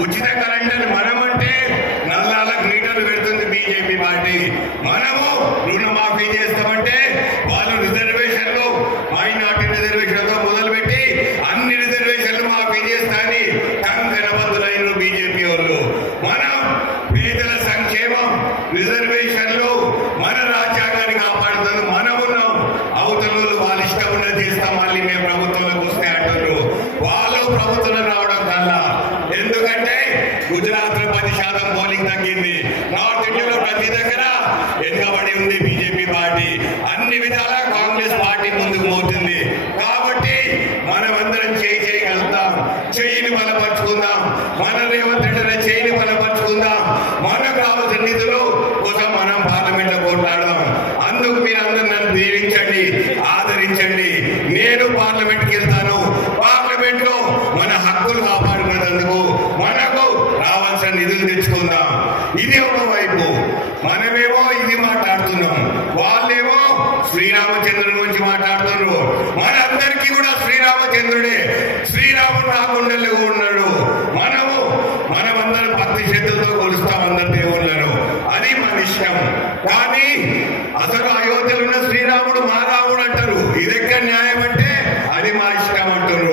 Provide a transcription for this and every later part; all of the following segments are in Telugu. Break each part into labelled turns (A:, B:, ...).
A: ఉచిత కరెంట్ మనమంటే నల్లాలకు మీటర్లు పెడుతుంది బీజేపీ పార్టీ. మనము రుణమాఫీ చేస్తామంటే వాళ్ళు రిజర్వేషన్లు మైనార్టీ రిజర్వేషన్తో మొదలుపెట్టి అన్ని రిజర్వేషన్లు మాఫీ చేస్తారని కంగనబద్దులైన బీజేపీ వాళ్ళు. మనం పేదల సంక్షేమం రిజర్వేషన్లు మన రాజ్యాంగాన్ని కాపాడుతుంది. మనం ఉన్నాం అవతల వాళ్ళు ఇష్టం ఉన్నది చేస్తాం. మళ్ళీ మేము ప్రభుత్వంలోకి వస్తే అంటారు వాళ్ళు ప్రభుత్వం రావడం ఎందుకంటే గుజరాత్లో పది శాతం పోలింగ్ తగ్గింది. నార్త్ ఇండియాలో ప్రతి దగ్గర వెనుకబడి ఉంది బీజేపీ పార్టీ. అన్ని విధాలా కాంగ్రెస్ పార్టీ ముందుకు పోతుంది. కాబట్టి మనమందరం చేయి చేయగలుగుతాం చెయ్యిని బలపరుచుకుందాం. మన రేవంత్ రెడ్డి చేయిని బలపరుచుకుందాం. మనకు కావాల్సిన నిధులు కోసం మనం పార్లమెంట్లో కొట్లాడదాం అందుకు మీరందరూ నన్ను దీవించండి ఆదరించండి. నేను పార్లమెంట్కి వెళ్తాను పార్లమెంట్లో మన హక్కులు కాపాడుకున్నందుకు మనకు రావాల్సిన నిధులు తెచ్చుకుందాం ఇది ఒక వైపు మనమేమో ఇది మాట్లాడుతున్నాం వాళ్ళేమో శ్రీరామచంద్రుని గురించి మాట్లాడుతున్నారు. మనందరికీ కూడా శ్రీరామచంద్రుడే. శ్రీరాముడు నా గుండెల్లో ఉన్నాడు. మనము మనమందరం భక్తి శ్రద్ధలతో కొలుస్తాం అందరు దేవుళ్ళను. అది మన ఇష్టం. కానీ అసలు అయోధ్యలో ఉన్న శ్రీరాముడు మా రాముడు అంటారు. ఇది ఎక్కడ న్యాయం అంటే అది మా ఇష్టం అంటారు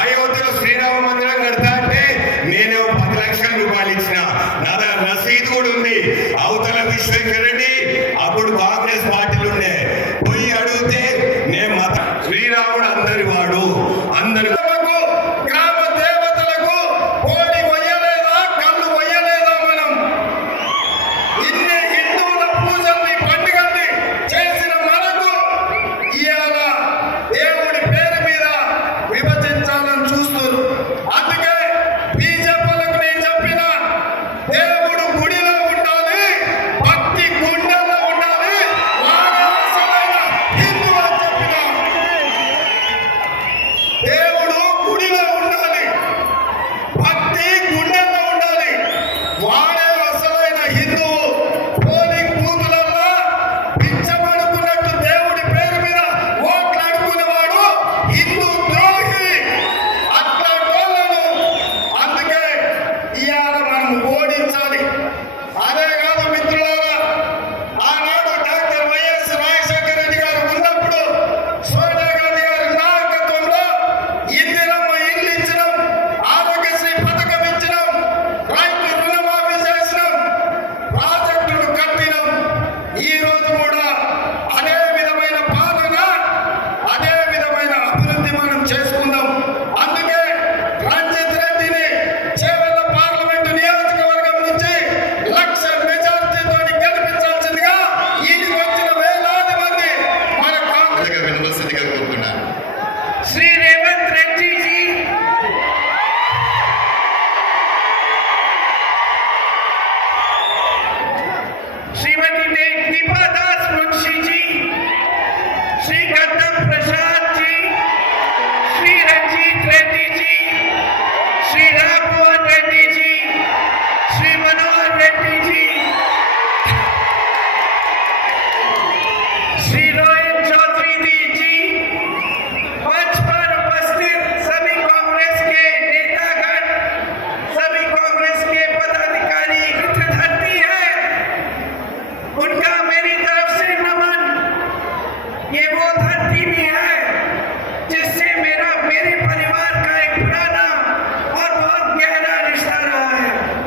A: అయోధ్యలో శ్రీరామ మందిరం కడతా అంటే నేను పది లక్షల రూపాయలు ఇచ్చిన. నా రసీదు కూడా ఉంది. అవతల విశ్వేశ్వరుడి మనం చేసుకుందాం. అందుకే రంజిత్ రెడ్డిని చేవెళ్ళ పార్లమెంటు నియోజకవర్గం నుంచి లక్ష మెజార్టీతో గెలిపించాల్సిందిగా ఇది వచ్చిన వేలాది మంది మన కాంగ్రెస్
B: వినవలసిందిగా
C: కోరుకున్నాను శ్రీ రేవంత్ రెడ్డి శ్రీమతి దీపాదాస్ మున్షీజీ శ్రీ గద్దం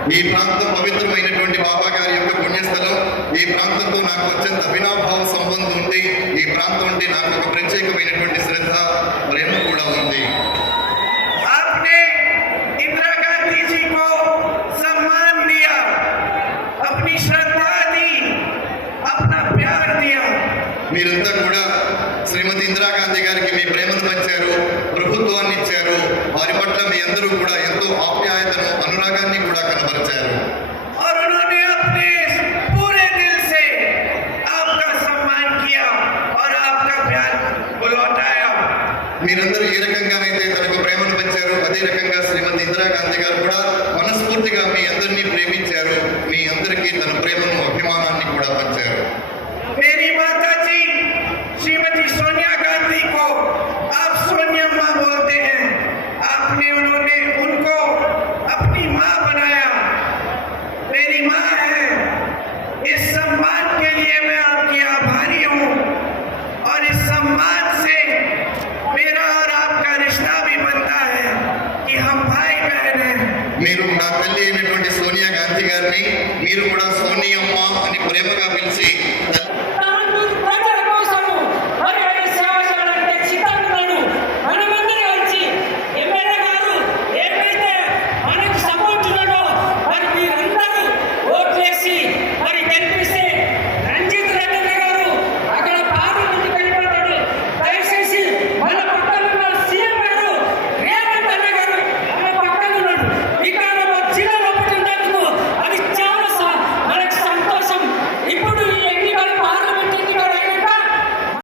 B: ఈ ప్రాంతం పవిత్రమైనటువంటి బాబా గారి యొక్క పుణ్యస్థలం ఈ ప్రాంతంతో నాకు అత్యంత అభినాభావ సంబంధం ఉంది ఈ ప్రాంతం అంటే నాకు ఒక ప్రత్యేకమైనటువంటి శ్రద్ధ ప్రేమ కూడా ఉంది. మీరంతా కూడా శ్రీమతి ఇందిరాగాంధీ గారికి మీ ప్రేమను పంచారు ప్రభుత్వాన్ని ఇచ్చారు వారి పట్ల మీ అందరూ కూడా
C: उनको अपनी
B: माँ बनाया।
C: मेरी माँ है। इस सम्मान के लिए मैं आपकी आभारी हूँ। और इस सम्मान से मेरा और आपका रिश्ता भी बनता है कि हम भाई बहन हैं
B: మీరు నా తల్లి అయినటువంటి సోనియా గాంధీ सोनी మీరు కూడా సోనియమ్మ అని ప్రేమగా